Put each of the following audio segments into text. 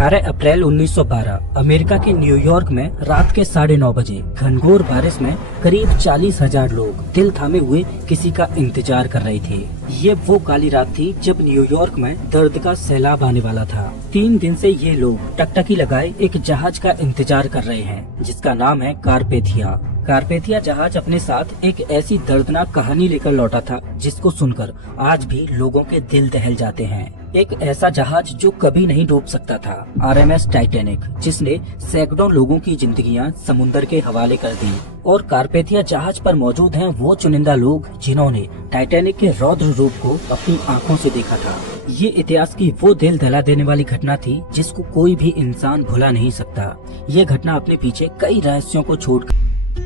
18 अप्रैल 1912 America के New York में रात के 9:30 बजे घनघोर बारिश में करीब 40,000 लोग दिल थामे हुए किसी का इंतजार कर रहे थे। ये वो काली रात थी जब न्यूयॉर्क में दर्द का सैलाब आने वाला था। 3 दिन से ये लोग टकटकी लगाए एक जहाज का इंतजार कर रहे हैं जिसका नाम है कारपेथिया। कारपेथिया जहाज अपने साथ एक ऐसी दर्दनाक कहानी लेकर लौटा था जिसको सुनकर आज भी लोगों के दिल दहल जाते हैं। एक ऐसा जहाज जो कभी नहीं डूब सकता था, आरएमएस टाइटैनिक, जिसने सैकड़ों लोगों की जिंदगियां समुद्र के हवाले कर दी। और कारपेथिया जहाज पर मौजूद हैं वो चुनिंदा लोग जिन्होंने टाइटैनिक के रौद्र रूप को अपनी आंखों से देखा था। ये इतिहास की वो दिल दहला देने वाली घटना थी जिसको कोई भी इंसान भुला नहीं सकता। ये घटना अपने पीछे कई रहस्यों को छोड़कर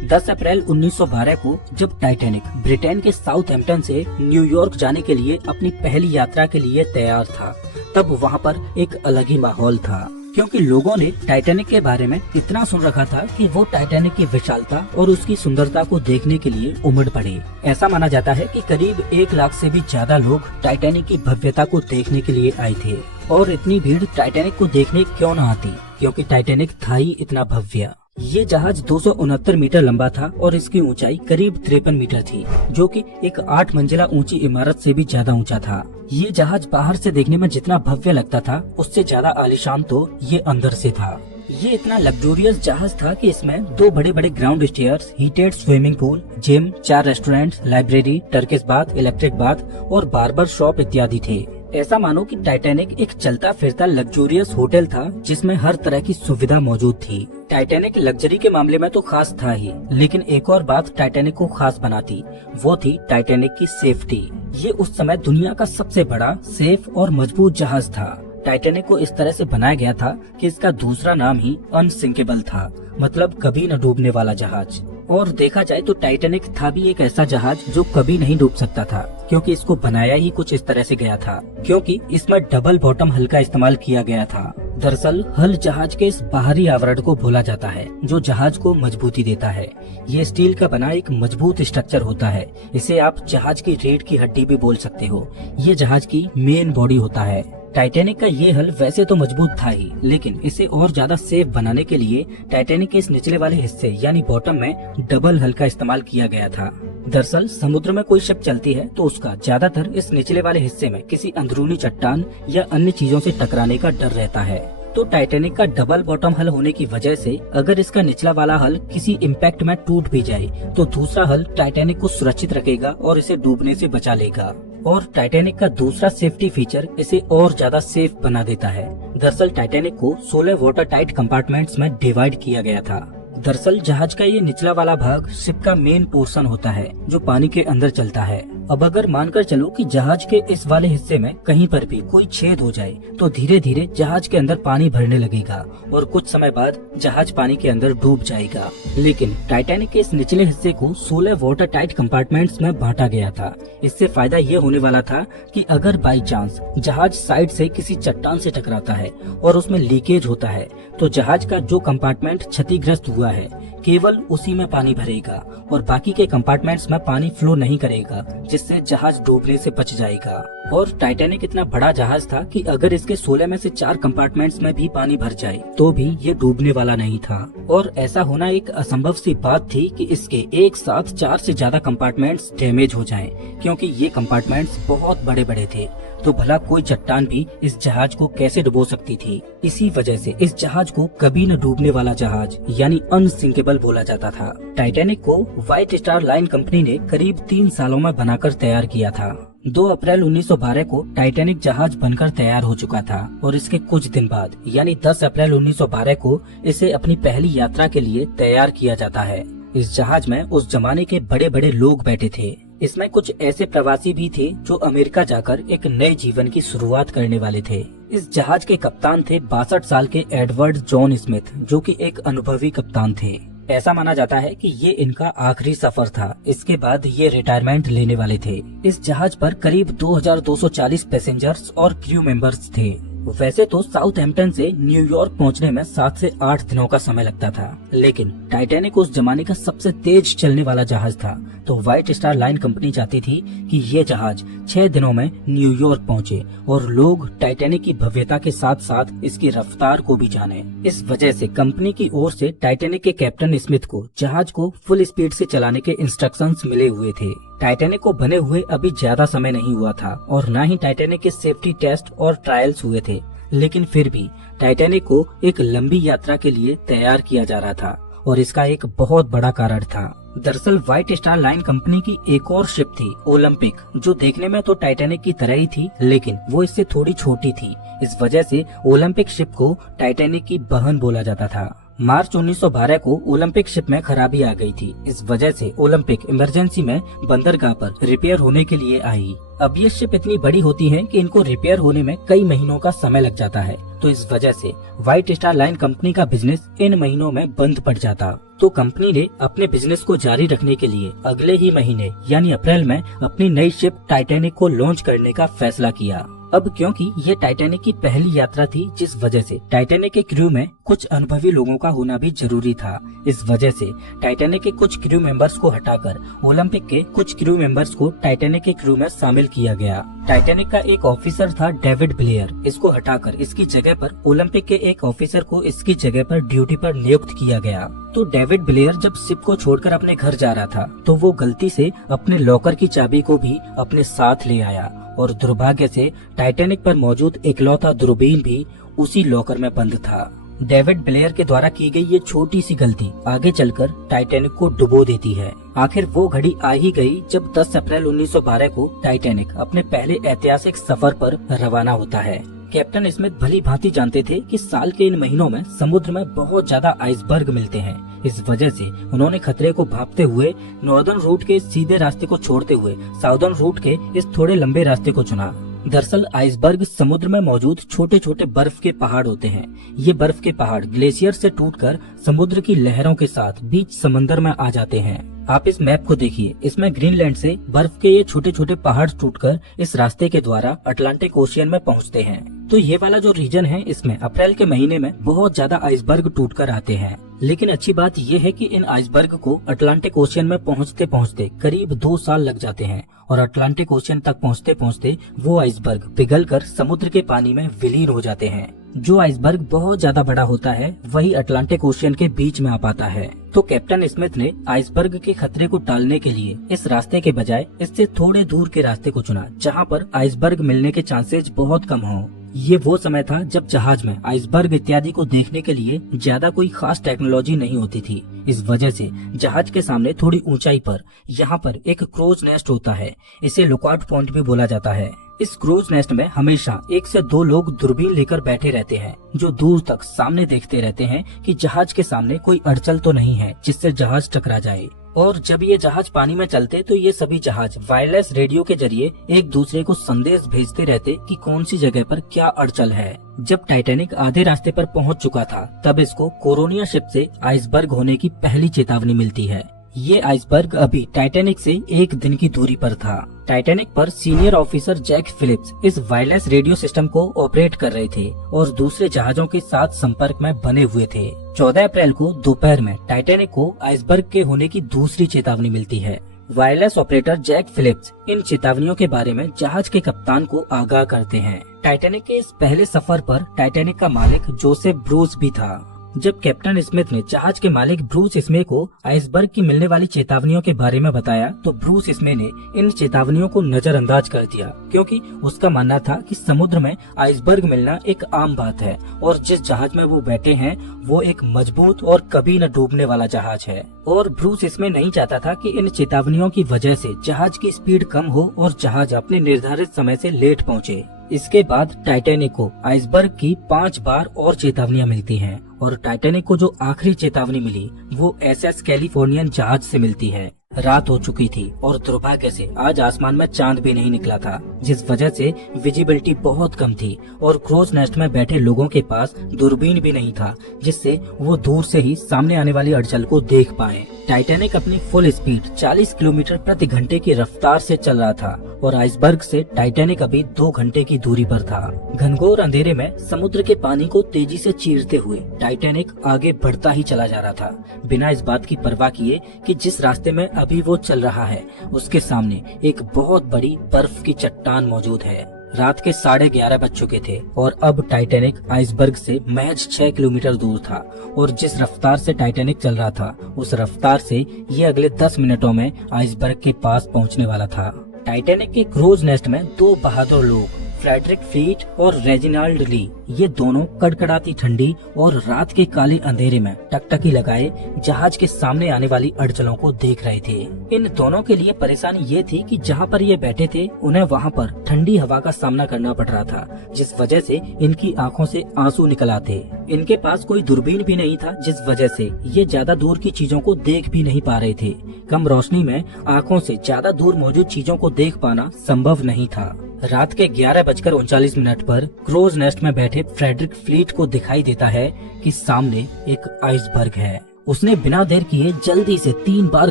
10 अप्रैल 1912 को जब टाइटैनिक ब्रिटेन के साउथहैम्पटन से न्यूयॉर्क जाने के लिए अपनी पहली यात्रा के लिए तैयार था, तब वहाँ पर एक अलग ही माहौल था, क्योंकि लोगों ने टाइटैनिक के बारे में इतना सुन रखा था कि वो टाइटैनिक की विशालता और उसकी सुंदरता को देखने के लिए उमड़ पड़े। ऐसा माना जाता है कि करीब 1 लाख से भी ज्यादा लोग टाइटैनिक की भव्यता को देखने के लिए आए थे। और इतनी भीड़ टाइटैनिक को देखने क्यों न आती, क्योंकि टाइटैनिक था ही इतना भव्य। ये जहाज 269 मीटर लंबा था और इसकी ऊंचाई करीब 53 मीटर थी, जो कि एक 8 मंजिला ऊंची इमारत से भी ज्यादा ऊंचा था। ये जहाज बाहर से देखने में जितना भव्य लगता था उससे ज्यादा आलीशान तो ये अंदर से था। ये इतना लग्जूरियस जहाज था कि इसमें 2 बड़े-बड़े ground stairs, heated swimming pool, gym, 4 restaurant, library, Turkish bath, electric bath और बार्बर शॉप इत्यादि थे। ऐसा मानो कि टाइटैनिक एक चलता फिरता लग्जूरियस होटल था जिसमें हर तरह की सुविधा मौजूद थी। टाइटैनिक लग्जरी के मामले में तो खास था ही, लेकिन एक और बात टाइटैनिक को खास बनाती, वो थी टाइटैनिक की सेफ्टी। ये उस समय दुनिया का सबसे बड़ा, सेफ और मजबूत जहाज था। टाइटैनिक को इस तरह से बनाया गया था कि इसका दूसरा नाम ही अनसिंकेबल था, मतलब कभी न डूबने वाला जहाज। और देखा जाए तो टाइटैनिक था भी एक ऐसा जहाज जो कभी नहीं डूब सकता था, क्योंकि इसको बनाया ही कुछ इस तरह से गया था, क्योंकि इसमें डबल बॉटम हल का इस्तेमाल किया गया था। दरअसल हल जहाज के इस बाहरी आवरण को बोला जाता है जो जहाज को मजबूती देता है। ये स्टील का बना एक मजबूत स्ट्रक्चर होता है। इसे आप जहाज की रीढ़ की हड्डी भी बोल सकते हो। ये जहाज की मेन बॉडी होता है। टाइटैनिक का ये हल वैसे तो मजबूत था ही, लेकिन इसे और ज्यादा सेफ बनाने के लिए टाइटैनिक के इस निचले वाले हिस्से यानी बॉटम में डबल हल का इस्तेमाल किया गया था। दरअसल समुद्र में कोई शिप चलती है तो उसका ज्यादातर इस निचले वाले हिस्से में किसी अंदरूनी चट्टान या अन्य चीजों से टकराने का डर रहता है। तो टाइटैनिक का डबल बॉटम हल होने की वजह से अगर इसका निचला वाला हल किसी इम्पैक्ट में टूट भी जाए तो दूसरा हल टाइटैनिक को सुरक्षित रखेगा और इसे डूबने से बचा लेगा। और टाइटैनिक का दूसरा सेफ्टी फीचर इसे और ज्यादा सेफ बना देता है। दरअसल टाइटैनिक को 16 वाटर टाइट कंपार्टमेंट्स में डिवाइड किया गया था। दरअसल जहाज का ये निचला वाला भाग शिप का मेन पोर्शन होता है जो पानी के अंदर चलता है। अब अगर मानकर चलो कि जहाज के इस वाले हिस्से में कहीं पर भी कोई छेद हो जाए तो धीरे धीरे जहाज के अंदर पानी भरने लगेगा और कुछ समय बाद जहाज पानी के अंदर डूब जाएगा। लेकिन टाइटैनिक के इस निचले हिस्से को 16 वाटर टाइट कंपार्टमेंट्स में बांटा गया था। इससे फायदा ये होने वाला था कि अगर बाई चांस जहाज साइड से किसी चट्टान से टकराता है और उसमें लीकेज होता है तो जहाज का जो कंपार्टमेंट क्षतिग्रस्त हुआ है केवल उसी में पानी भरेगा और बाकी के कंपार्टमेंट्स में पानी फ्लो नहीं करेगा, जिससे जहाज डूबने से बच जाएगा। और टाइटैनिक इतना बड़ा जहाज था कि अगर इसके 16 में से 4 कंपार्टमेंट्स में भी पानी भर जाए तो भी ये डूबने वाला नहीं था। और ऐसा होना एक असंभव सी बात थी कि इसके एक साथ 4 से ज्यादा कंपार्टमेंट्स डैमेज हो जाएं, क्योंकि ये कंपार्टमेंट्स बहुत बड़े बड़े थे। तो भला कोई चट्टान भी इस जहाज को कैसे डुबो सकती थी। इसी वजह से इस जहाज को कभी न डूबने वाला जहाज यानी अनसिंकेबल बोला जाता था। टाइटैनिक को व्हाइट स्टार लाइन कंपनी ने करीब 3 सालों में बनाकर तैयार किया था। 2 अप्रैल 1912 को टाइटैनिक जहाज बनकर तैयार हो चुका था और इसके कुछ दिन बाद यानी 10 अप्रैल 1912 को इसे अपनी पहली यात्रा के लिए तैयार किया जाता है। इस जहाज में उस जमाने के बड़े बड़े लोग बैठे थे। इसमें कुछ ऐसे प्रवासी भी थे जो अमेरिका जाकर एक नए जीवन की शुरुआत करने वाले थे। इस जहाज के कप्तान थे 62 साल के एडवर्ड जॉन स्मिथ, जो कि एक अनुभवी कप्तान थे। ऐसा माना जाता है कि ये इनका आखिरी सफर था। इसके बाद ये रिटायरमेंट लेने वाले थे। इस जहाज पर करीब 2240 पैसेंजर्स और क्रू मेंबर्स थे। वैसे तो साउथहैम्पटन से न्यूयॉर्क पहुंचने में 7 से 8 दिनों का समय लगता था, लेकिन टाइटैनिक उस जमाने का सबसे तेज चलने वाला जहाज था, तो व्हाइट स्टार लाइन कंपनी चाहती थी कि ये जहाज 6 दिनों में न्यूयॉर्क पहुंचे और लोग टाइटैनिक की भव्यता के साथ साथ इसकी रफ्तार को भी जाने। इस वजह से कंपनी की ओर से टाइटैनिक के कैप्टन स्मिथ को जहाज को फुल स्पीड से चलाने के इंस्ट्रक्शंस मिले हुए थे। टाइटैनिक को बने हुए अभी ज्यादा समय नहीं हुआ था और न ही टाइटैनिक के सेफ्टी टेस्ट और ट्रायल्स हुए थे, लेकिन फिर भी टाइटैनिक को एक लंबी यात्रा के लिए तैयार किया जा रहा था और इसका एक बहुत बड़ा कारण था। दरअसल व्हाइट स्टार लाइन कंपनी की एक और शिप थी, ओलंपिक, जो देखने में तो टाइटैनिक की तरह ही थी, लेकिन वो इससे थोड़ी छोटी थी। इस वजह से ओलंपिक शिप को टाइटैनिक की बहन बोला जाता था। मार्च 1912 को ओलंपिक शिप में खराबी आ गई थी। इस वजह से ओलंपिक इमरजेंसी में बंदरगाह पर रिपेयर होने के लिए आई। अब ये शिप इतनी बड़ी होती है कि इनको रिपेयर होने में कई महीनों का समय लग जाता है, तो इस वजह से व्हाइट स्टार लाइन कंपनी का बिजनेस इन महीनों में बंद पड़ जाता। तो कंपनी ने अपने बिजनेस को जारी रखने के लिए अगले ही महीने यानी अप्रैल में अपनी नई शिप टाइटैनिक को लॉन्च करने का फैसला किया। अब क्योंकि ये टाइटैनिक की पहली यात्रा थी, जिस वजह से टाइटैनिक के क्रू में कुछ अनुभवी लोगों का होना भी जरूरी था। इस वजह से टाइटैनिक के कुछ क्रू मेंबर्स को हटाकर ओलंपिक के कुछ क्रू मेंबर्स को टाइटैनिक के क्रू में शामिल किया गया। टाइटैनिक का एक ऑफिसर था डेविड ब्लेयर, इसको हटाकर इसकी जगह पर ओलंपिक के एक ऑफिसर को इसकी जगह पर ड्यूटी पर नियुक्त किया गया। तो डेविड ब्लेयर जब शिप को छोड़कर अपने घर जा रहा था, तो वो गलती से अपने लॉकर की चाबी को भी अपने साथ ले आया और दुर्भाग्य से टाइटैनिक पर मौजूद इकलौता दूरबीन भी उसी लॉकर में बंद था। डेविड ब्लेयर के द्वारा की गई ये छोटी सी गलती आगे चलकर टाइटैनिक को डुबो देती है। आखिर वो घड़ी आ ही गई जब 10 अप्रैल 1912 को टाइटैनिक अपने पहले ऐतिहासिक सफर पर रवाना होता है। कैप्टन स्मिथ भली भांति जानते थे कि साल के इन महीनों में समुद्र में बहुत ज्यादा आइसबर्ग मिलते हैं। इस वजह से उन्होंने खतरे को भांपते हुए नॉर्दर्न रूट के सीधे रास्ते को छोड़ते हुए साउदर्न रूट के इस थोड़े लंबे रास्ते को चुना। दरअसल आइसबर्ग समुद्र में मौजूद छोटे छोटे बर्फ के पहाड़ होते हैं। ये बर्फ के पहाड़ ग्लेशियर से टूटकर समुद्र की लहरों के साथ बीच समंदर में आ जाते हैं। आप इस मैप को देखिए, इसमें ग्रीनलैंड से बर्फ के ये छोटे छोटे पहाड़ टूटकर इस रास्ते के द्वारा अटलांटिक ओशियन में पहुंचते हैं। तो ये वाला जो रीजन है, इसमें अप्रैल के महीने में बहुत ज्यादा आइसबर्ग टूटकर आते हैं। लेकिन अच्छी बात ये है कि इन आइसबर्ग को अटलांटिक ओशियन में पहुंचते पहुंचते करीब 2 साल लग जाते हैं और अटलांटिक ओशियन तक पहुंचते पहुंचते वो आइसबर्ग पिघलकर समुद्र के पानी में विलीन हो जाते हैं। जो आइसबर्ग बहुत ज्यादा बड़ा होता है वही अटलांटिक ओशियन के बीच में आ पाता है। तो कैप्टन स्मिथ ने आइसबर्ग के खतरे को टालने के लिए इस रास्ते के बजाय इससे थोड़े दूर के रास्ते को चुना, जहाँ पर आइसबर्ग मिलने के चांसेस बहुत कम हों। ये वो समय था जब जहाज में आइसबर्ग इत्यादि को देखने के लिए ज्यादा कोई खास टेक्नोलॉजी नहीं होती थी। इस वजह से जहाज के सामने थोड़ी ऊंचाई पर यहाँ पर एक क्रूज नेस्ट होता है। इसे लुकआउट पॉइंट भी बोला जाता है। इस क्रूज नेस्ट में हमेशा 1 से 2 लोग दूरबीन लेकर बैठे रहते हैं, जो दूर तक सामने देखते रहते हैं कि जहाज के सामने कोई अड़चन तो नहीं है जिससे जहाज टकरा जाए। और जब ये जहाज पानी में चलते तो ये सभी जहाज वायरलेस रेडियो के जरिए एक दूसरे को संदेश भेजते रहते कि कौन सी जगह पर क्या अड़चन है। जब टाइटैनिक आधे रास्ते पर पहुंच चुका था, तब इसको कोरोनिया शिप से आइसबर्ग होने की पहली चेतावनी मिलती है। ये आइसबर्ग अभी टाइटैनिक से 1 दिन की दूरी पर था। टाइटैनिक पर सीनियर ऑफिसर जैक फिलिप्स इस वायरलेस रेडियो सिस्टम को ऑपरेट कर रहे थे और दूसरे जहाजों के साथ संपर्क में बने हुए थे। 14 अप्रैल को दोपहर में टाइटैनिक को आइसबर्ग के होने की दूसरी चेतावनी मिलती है। वायरलेस ऑपरेटर जैक फिलिप्स इन चेतावनियों के बारे में जहाज के कप्तान को आगाह करते हैं। टाइटैनिक के इस पहले सफर पर टाइटैनिक का मालिक जोसेफ ब्रूस भी था। जब कैप्टन स्मिथ ने जहाज के मालिक ब्रूस इसमे को आइसबर्ग की मिलने वाली चेतावनियों के बारे में बताया, तो ब्रूस इसमे ने इन चेतावनियों को नजरअंदाज कर दिया, क्योंकि उसका मानना था कि समुद्र में आइसबर्ग मिलना एक आम बात है और जिस जहाज में वो बैठे हैं वो एक मजबूत और कभी न डूबने वाला जहाज है। और ब्रूस इसमें नहीं चाहता था कि इन चेतावनियों की वजह से जहाज की स्पीड कम हो और जहाज अपने निर्धारित समय से लेट पहुंचे। इसके बाद टाइटैनिक को आइसबर्ग की 5 बार और चेतावनियां मिलती हैं और टाइटैनिक को जो आखिरी चेतावनी मिली वो एसएस कैलिफोर्नियन जहाज से मिलती है। रात हो चुकी थी और दुर्भाग्य से आज आसमान में चांद भी नहीं निकला था, जिस वजह से विजिबिलिटी बहुत कम थी और क्रोज नेस्ट में बैठे लोगों के पास दूरबीन भी नहीं था, जिससे वो दूर से ही सामने आने वाली अड़चन को देख पाए। टाइटैनिक अपनी फुल स्पीड 40 किलोमीटर प्रति घंटे की रफ्तार से चल रहा था और आइसबर्ग से टाइटैनिक अभी 2 घंटे की दूरी पर था। घनघोर अंधेरे में समुद्र के पानी को तेजी से चीरते हुए टाइटैनिक आगे बढ़ता ही चला जा रहा था, बिना इस बात की परवाह किए कि जिस रास्ते में अभी वो चल रहा है उसके सामने एक बहुत बड़ी बर्फ की चट्टान मौजूद है। रात के 11:30 बज चुके थे और अब टाइटैनिक आइसबर्ग से महज 6 किलोमीटर दूर था और जिस रफ्तार से टाइटैनिक चल रहा था उस रफ्तार से ये अगले 10 मिनटों में आइसबर्ग के पास पहुंचने वाला था। टाइटैनिक के क्रूज नेस्ट में 2 बहादुर लोग फ्रेडरिक फ्लीट और रेजिनाल्ड ली, ये दोनों कड़कड़ाती ठंडी और रात के काले अंधेरे में टकटकी लगाए जहाज के सामने आने वाली अड़चनों को देख रहे थे। इन दोनों के लिए परेशानी ये थी कि जहाँ पर ये बैठे थे उन्हें वहाँ पर ठंडी हवा का सामना करना पड़ रहा था, जिस वजह से इनकी आंखों से आंसू निकल आते। इनके पास कोई दूरबीन भी नहीं था, जिस वजह से ये ज्यादा दूर की चीजों को देख भी नहीं पा रहे थे। कम रोशनी में आंखों से ज्यादा दूर मौजूद चीजों को देख पाना संभव नहीं था। रात के 11:39 पर क्रोज नेस्ट में बैठे फ्रेडरिक फ्लीट को दिखाई देता है कि सामने एक आइसबर्ग है। उसने बिना देर किए जल्दी से 3 बार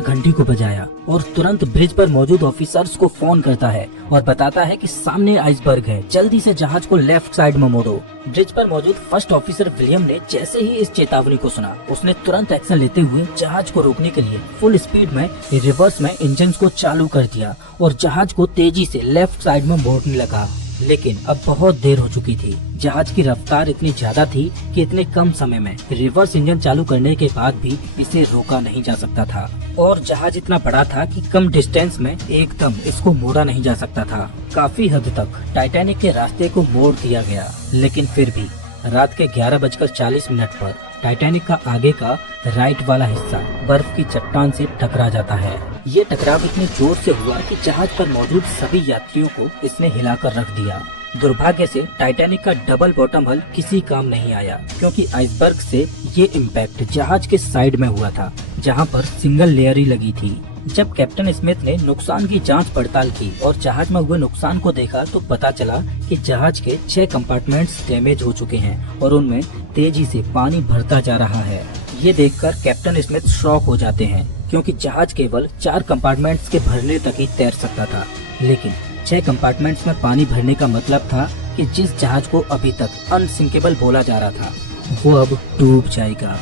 घंटी को बजाया और तुरंत ब्रिज पर मौजूद ऑफिसर्स को फोन करता है और बताता है कि सामने आइसबर्ग है, जल्दी से जहाज को लेफ्ट साइड में मोड़ो। ब्रिज पर मौजूद फर्स्ट ऑफिसर विलियम ने जैसे ही इस चेतावनी को सुना, उसने तुरंत एक्शन लेते हुए जहाज को रोकने के लिए फुल स्पीड में रिवर्स में इंजन को चालू कर दिया और जहाज को तेजी से लेफ्ट साइड में मोड़ने लगा। लेकिन अब बहुत देर हो चुकी थी। जहाज की रफ्तार इतनी ज्यादा थी कि इतने कम समय में रिवर्स इंजन चालू करने के बाद भी इसे रोका नहीं जा सकता था और जहाज इतना बड़ा था कि कम डिस्टेंस में एकदम इसको मोड़ा नहीं जा सकता था। काफी हद तक टाइटैनिक के रास्ते को मोड़ दिया गया, लेकिन फिर भी रात के 11:40 पर टाइटैनिक का आगे का राइट वाला हिस्सा बर्फ की चट्टान से टकरा जाता है। ये टकराव इतने जोर से हुआ कि जहाज पर मौजूद सभी यात्रियों को इसने हिलाकर रख दिया। दुर्भाग्य से टाइटैनिक का डबल बॉटम हल किसी काम नहीं आया, क्योंकि आइसबर्ग से ये इम्पैक्ट जहाज के साइड में हुआ था, जहां पर सिंगल लेयर ही लगी थी। जब कैप्टन स्मिथ ने नुकसान की जांच पड़ताल की और जहाज में हुए नुकसान को देखा तो पता चला कि जहाज के 6 कंपार्टमेंट्स डैमेज हो चुके हैं और उनमें तेजी से पानी भरता जा रहा है। ये देखकर कैप्टन स्मिथ शॉक हो जाते हैं, क्योंकि जहाज केवल 4 कंपार्टमेंट्स के भरने तक ही तैर सकता था, लेकिन 6 कंपार्टमेंट्स में पानी भरने का मतलब था कि जिस जहाज को अभी तक अनसिंकेबल बोला जा रहा था वो अब डूब जाएगा।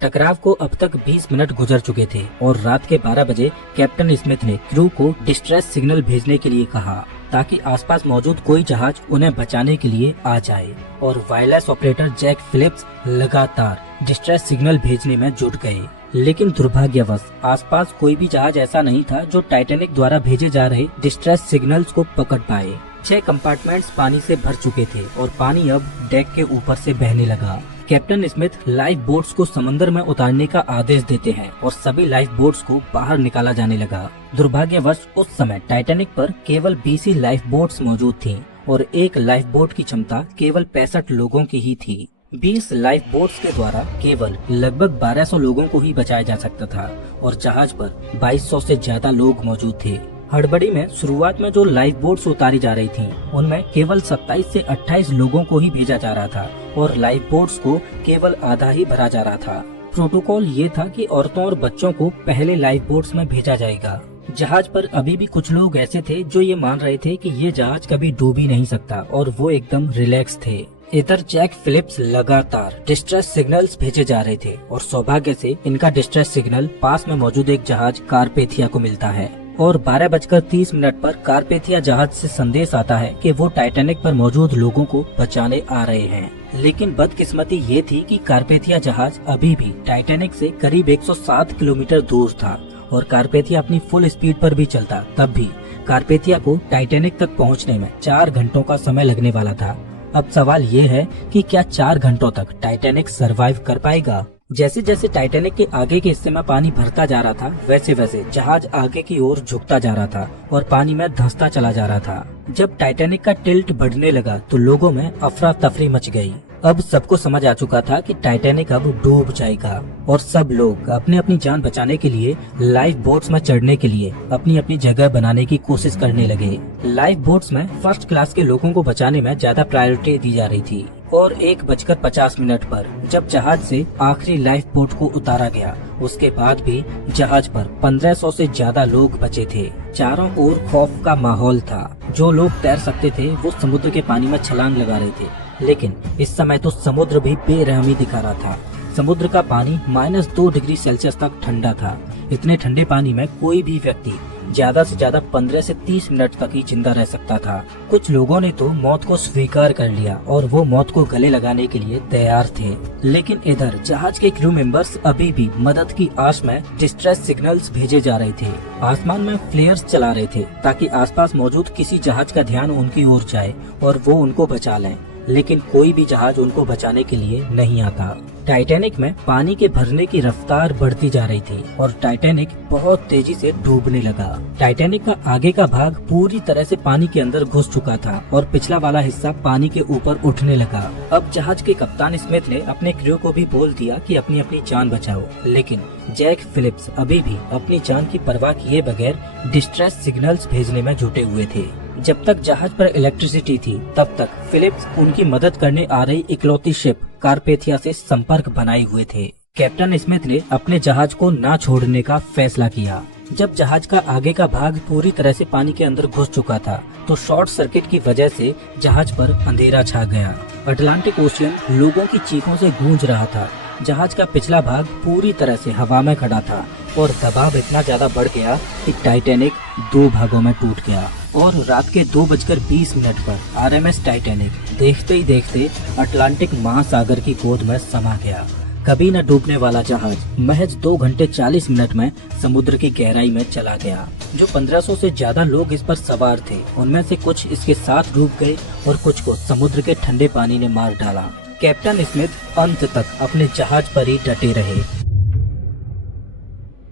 टकराव को अब तक 20 मिनट गुजर चुके थे और रात के 12 बजे कैप्टन स्मिथ ने क्रू को डिस्ट्रेस सिग्नल भेजने के लिए कहा, ताकि आसपास मौजूद कोई जहाज उन्हें बचाने के लिए आ जाए। और वायरलेस ऑपरेटर जैक फिलिप्स लगातार डिस्ट्रेस सिग्नल भेजने में जुट गए, लेकिन दुर्भाग्यवश आसपास कोई भी जहाज ऐसा नहीं था जो टाइटैनिक द्वारा भेजे जा रहे डिस्ट्रेस सिग्नल्स को पकड़ पाए। 6 कंपार्टमेंट्स पानी से भर चुके थे और पानी अब डेक के ऊपर से बहने लगा। कैप्टन स्मिथ लाइफ बोट्स को समंदर में उतारने का आदेश देते हैं और सभी लाइफ बोट्स को बाहर निकाला जाने लगा। दुर्भाग्यवश उस समय टाइटैनिक पर केवल 20 ही लाइफ बोट्स मौजूद थीं और एक लाइफ बोट की क्षमता केवल 65 लोगों की ही थी। 20 लाइफ बोट्स के द्वारा केवल लगभग 1200 लोगों को ही बचाया जा सकता था और जहाज पर 2200 से ज्यादा लोग मौजूद थे। हड़बड़ी में शुरुआत में जो लाइफ बोट्स उतारी जा रही थीं, उनमें केवल 27 से 28 लोगों को ही भेजा जा रहा था और लाइफ बोट्स को केवल आधा ही भरा जा रहा था। प्रोटोकॉल ये था कि औरतों और बच्चों को पहले लाइफ बोट्स में भेजा जाएगा। जहाज पर अभी भी कुछ लोग ऐसे थे जो ये मान रहे थे कि ये जहाज कभी डूब ही नहीं सकता और वो एकदम रिलैक्स थे। इधर जैक फिलिप्स लगातार डिस्ट्रेस सिग्नल्स भेजे जा रहे थे और सौभाग्य से इनका डिस्ट्रेस सिग्नल पास में मौजूद एक जहाज कारपेथिया को मिलता है और 12:30 पर कारपेथिया जहाज से संदेश आता है कि वो टाइटैनिक पर मौजूद लोगों को बचाने आ रहे हैं। लेकिन बदकिस्मती ये थी कि कारपेथिया जहाज अभी भी टाइटैनिक से करीब 107 किलोमीटर दूर था और कारपेथिया अपनी फुल स्पीड पर भी चलता, तब भी कारपेथिया को टाइटैनिक तक पहुंचने में 4 घंटों का समय लगने वाला था। अब सवाल ये है कि क्या 4 घंटों तक टाइटैनिक सरवाइव कर पाएगा? जैसे जैसे टाइटैनिक के आगे के हिस्से में पानी भरता जा रहा था, वैसे वैसे जहाज आगे की ओर झुकता जा रहा था और पानी में धंसता चला जा रहा था। जब टाइटैनिक का टिल्ट बढ़ने लगा तो लोगों में अफरा तफरी मच गई। अब सबको समझ आ चुका था कि टाइटैनिक अब डूब जाएगा और सब लोग अपनी अपनी जान बचाने के लिए लाइफ बोट्स में चढ़ने के लिए अपनी अपनी जगह बनाने की कोशिश करने लगे। लाइफ बोट्स में फर्स्ट क्लास के लोगों को बचाने में ज्यादा प्रायोरिटी दी जा रही थी और 1:50 पर जब जहाज से आखिरी लाइफ बोट को उतारा गया, उसके बाद भी जहाज पर 1500 से ज्यादा लोग बचे थे। चारों ओर खौफ का माहौल था। जो लोग तैर सकते थे वो समुद्र के पानी में छलांग लगा रहे थे, लेकिन इस समय तो समुद्र भी बेरहमी दिखा रहा था। समुद्र का पानी -2 डिग्री सेल्सियस तक ठंडा था। इतने ठंडे पानी में कोई भी व्यक्ति ज्यादा से ज्यादा 15 से 30 मिनट तक ही जिंदा रह सकता था। कुछ लोगों ने तो मौत को स्वीकार कर लिया और वो मौत को गले लगाने के लिए तैयार थे। लेकिन इधर जहाज के क्रू मेंबर्स अभी भी मदद की आश में डिस्ट्रेस सिग्नल्स भेजे जा रहे थे। आसमान में फ्लेयर्स चला रहे थे ताकि आसपास मौजूद किसी जहाज का ध्यान उनकी ओर जाए और वो उनको बचा लें, लेकिन कोई भी जहाज उनको बचाने के लिए नहीं आता। टाइटैनिक में पानी के भरने की रफ्तार बढ़ती जा रही थी और टाइटैनिक बहुत तेजी से डूबने लगा। टाइटैनिक का आगे का भाग पूरी तरह से पानी के अंदर घुस चुका था और पिछला वाला हिस्सा पानी के ऊपर उठने लगा। अब जहाज के कप्तान स्मिथ ने अपने क्रू को भी बोल दिया कि अपनी अपनी जान बचाओ, लेकिन जैक फिलिप्स अभी भी अपनी जान की परवाह किए बगैर डिस्ट्रेस सिग्नल्स भेजने में जुटे हुए थे। जब तक जहाज पर इलेक्ट्रिसिटी थी तब तक फिलिप्स उनकी मदद करने आ रही इकलौती शिप कारपेथिया से संपर्क बनाए हुए थे। कैप्टन स्मिथ ने अपने जहाज को ना छोड़ने का फैसला किया। जब जहाज का आगे का भाग पूरी तरह से पानी के अंदर घुस चुका था तो शॉर्ट सर्किट की वजह से जहाज पर अंधेरा छा गया। अटलांटिक ओशियन लोगों की चीखों से गूंज रहा था। जहाज का पिछला भाग पूरी तरह से हवा में खड़ा था और दबाव इतना ज्यादा बढ़ गया कि टाइटैनिक 2 भागों में टूट गया और रात के 2:20 पर RMS टाइटैनिक देखते ही देखते अटलांटिक महासागर की गोद में समा गया। कभी न डूबने वाला जहाज महज 2 घंटे 40 मिनट में समुद्र की गहराई में चला गया। जो 1500 से ज्यादा लोग इस पर सवार थे, उनमें से कुछ इसके साथ डूब गए और कुछ को समुद्र के ठंडे पानी ने मार डाला। कैप्टन स्मिथ अंत तक अपने जहाज पर ही डटे रहे।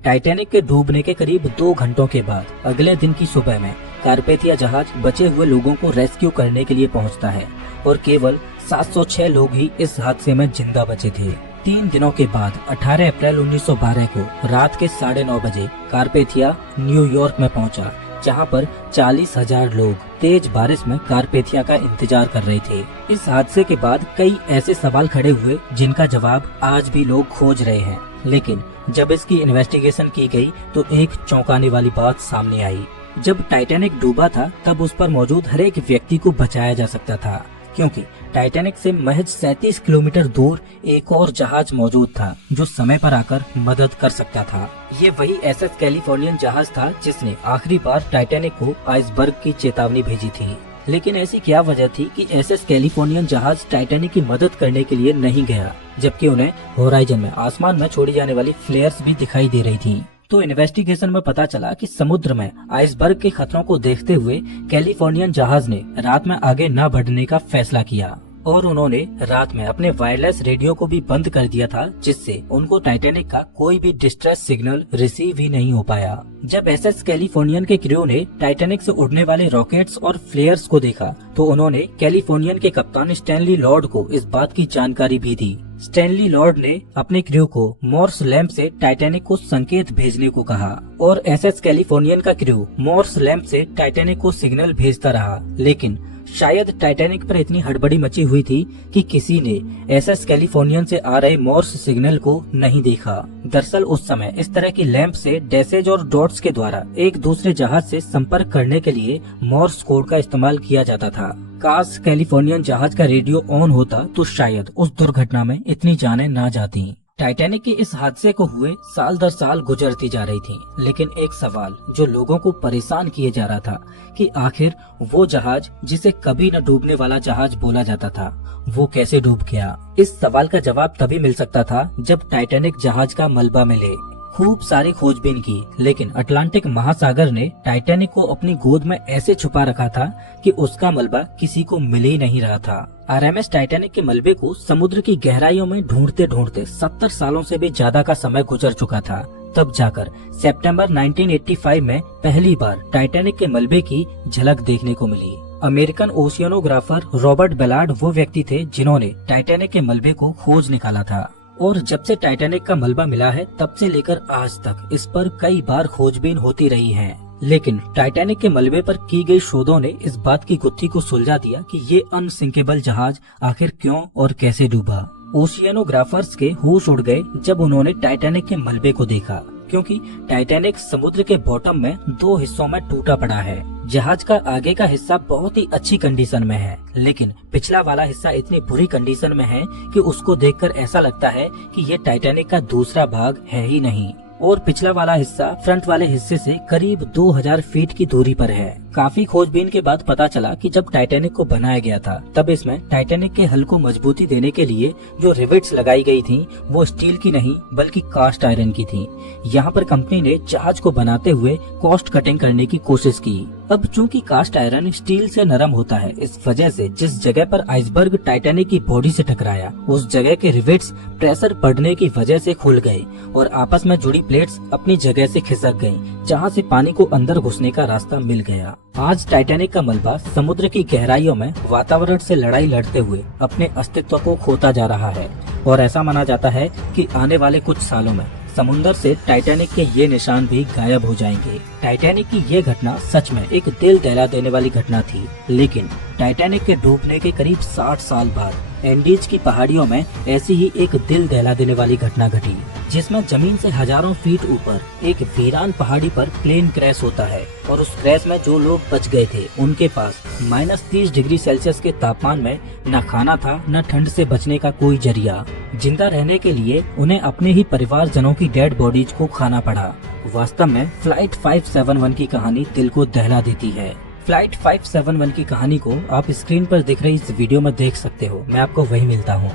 टाइटैनिक के डूबने के करीब 2 घंटों के बाद अगले दिन की सुबह में कारपेथिया जहाज बचे हुए लोगों को रेस्क्यू करने के लिए पहुंचता है और केवल 706 लोग ही इस हादसे में जिंदा बचे थे। 3 दिनों के बाद 18 अप्रैल 1912 को रात के 9:30 बजे कारपेथिया न्यूयॉर्क में पहुंचा, जहां पर 40,000 लोग तेज बारिश में कारपेथिया का इंतजार कर रहे थे। इस हादसे के बाद कई ऐसे सवाल खड़े हुए जिनका जवाब आज भी लोग खोज रहे हैं, लेकिन जब इसकी इन्वेस्टिगेशन की गई तो एक चौंकाने वाली बात सामने आई। जब टाइटैनिक डूबा था तब उस पर मौजूद हर एक व्यक्ति को बचाया जा सकता था, क्योंकि टाइटैनिक से महज 37 किलोमीटर दूर एक और जहाज मौजूद था जो समय पर आकर मदद कर सकता था। ये वही SS कैलिफोर्नियन जहाज था जिसने आखिरी बार टाइटैनिक को आइसबर्ग की चेतावनी भेजी थी। लेकिन ऐसी क्या वजह थी कि SS कैलिफोर्नियन जहाज टाइटैनिक की मदद करने के लिए नहीं गया, जबकि उन्हें होराइजन में आसमान में छोड़ी जाने वाली फ्लेयर्स भी दिखाई दे रही थी। तो इन्वेस्टिगेशन में पता चला कि समुद्र में आइसबर्ग के खतरों को देखते हुए कैलिफोर्नियन जहाज ने रात में आगे न बढ़ने का फैसला किया और उन्होंने रात में अपने वायरलेस रेडियो को भी बंद कर दिया था, जिससे उनको टाइटैनिक का कोई भी डिस्ट्रेस सिग्नल रिसीव ही नहीं हो पाया। जब SS कैलिफोर्नियन के क्रू ने टाइटैनिक से उड़ने वाले रॉकेट्स और फ्लेयर्स को देखा तो उन्होंने कैलिफोर्नियन के कप्तान स्टैनली लॉर्ड को इस बात की जानकारी भी दी। स्टैनली लॉर्ड ने अपने क्रू को मोर्स लैंप से टाइटैनिक को संकेत भेजने को कहा और SS कैलिफोर्नियन का क्रू मोर्स लैंप से टाइटैनिक को सिग्नल भेजता रहा, लेकिन शायद टाइटैनिक पर इतनी हड़बड़ी मची हुई थी कि किसी ने SS कैलिफोर्नियन से आ रहे मोर्स सिग्नल को नहीं देखा। दरअसल उस समय इस तरह की लैंप से डैशेज और डॉट्स के द्वारा एक दूसरे जहाज से संपर्क करने के लिए मोर्स कोड का इस्तेमाल किया जाता था। काश कैलिफोर्नियन जहाज का रेडियो ऑन होता तो शायद उस दुर्घटना में इतनी जानें ना जाती। टाइटैनिक के इस हादसे को हुए साल दर साल गुजरती जा रही थी, लेकिन एक सवाल जो लोगों को परेशान किए जा रहा था कि आखिर वो जहाज जिसे कभी न डूबने वाला जहाज बोला जाता था, वो कैसे डूब गया। इस सवाल का जवाब तभी मिल सकता था जब टाइटैनिक जहाज का मलबा मिले। खूब सारी खोजबीन की, लेकिन अटलांटिक महासागर ने टाइटैनिक को अपनी गोद में ऐसे छुपा रखा था कि उसका मलबा किसी को मिल ही नहीं रहा था। RMS टाइटैनिक के मलबे को समुद्र की गहराइयों में ढूंढते ढूंढते 70 सालों से भी ज्यादा का समय गुजर चुका था। तब जाकर सितंबर 1985 में पहली बार टाइटैनिक के मलबे की झलक देखने को मिली। अमेरिकन ओशियनोग्राफर रॉबर्ट बेलार्ड वो व्यक्ति थे जिन्होंने टाइटैनिक के मलबे को खोज निकाला था। और जब से टाइटैनिक का मलबा मिला है तब से लेकर आज तक इस पर कई बार खोजबीन होती रही है। लेकिन टाइटैनिक के मलबे पर की गई शोधों ने इस बात की गुत्थी को सुलझा दिया कि ये अनसिंकेबल जहाज आखिर क्यों और कैसे डूबा। ओशियनोग्राफर्स के होश उड़ गए जब उन्होंने टाइटैनिक के मलबे को देखा, क्योंकि टाइटैनिक समुद्र के बॉटम में 2 हिस्सों में टूटा पड़ा है। जहाज का आगे का हिस्सा बहुत ही अच्छी कंडीशन में है, लेकिन पिछला वाला हिस्सा इतनी बुरी कंडीशन में है कि उसको देखकर ऐसा लगता है कि ये टाइटैनिक का दूसरा भाग है ही नहीं। और पिछला वाला हिस्सा फ्रंट वाले हिस्से से करीब 2000 फीट की दूरी पर है। काफी खोजबीन के बाद पता चला कि जब टाइटैनिक को बनाया गया था तब इसमें टाइटैनिक के हल को मजबूती देने के लिए जो रिवेट्स लगाई गई थी वो स्टील की नहीं बल्कि कास्ट आयरन की थी। यहाँ पर कंपनी ने जहाज को बनाते हुए कॉस्ट कटिंग करने की कोशिश की। अब चूंकि कास्ट आयरन स्टील से नरम होता है, इस वजह से जिस जगह पर आइसबर्ग टाइटैनिक की बॉडी से टकराया उस जगह के रिवेट्स प्रेशर पड़ने की वजह से खुल गए और आपस में जुड़ी प्लेट्स अपनी जगह से खिसक गयी, जहाँ से पानी को अंदर घुसने का रास्ता मिल गया। आज टाइटैनिक का मलबा समुद्र की गहराइयों में वातावरण से लड़ाई लड़ते हुए अपने अस्तित्व को खोता जा रहा है और ऐसा माना जाता है कि आने वाले कुछ सालों में समुद्र से टाइटैनिक के ये निशान भी गायब हो जाएंगे। टाइटैनिक की ये घटना सच में एक दिल दहला देने वाली घटना थी, लेकिन टाइटैनिक के डूबने के करीब 60 साल बाद एंडीज की पहाड़ियों में ऐसी ही एक दिल दहला देने वाली घटना घटी, जिसमें जमीन से हजारों फीट ऊपर एक वीरान पहाड़ी पर प्लेन क्रैश होता है और उस क्रैश में जो लोग बच गए थे उनके पास -30 डिग्री सेल्सियस के तापमान में न खाना था न ठंड से बचने का कोई जरिया। जिंदा रहने के लिए उन्हें अपने ही परिवारजनों की डेड बॉडीज को खाना पड़ा। वास्तव में फ्लाइट 571 की कहानी दिल को दहला देती है। फ्लाइट 571 की कहानी को आप स्क्रीन पर दिख रही इस वीडियो में देख सकते हो। मैं आपको वही मिलता हूँ।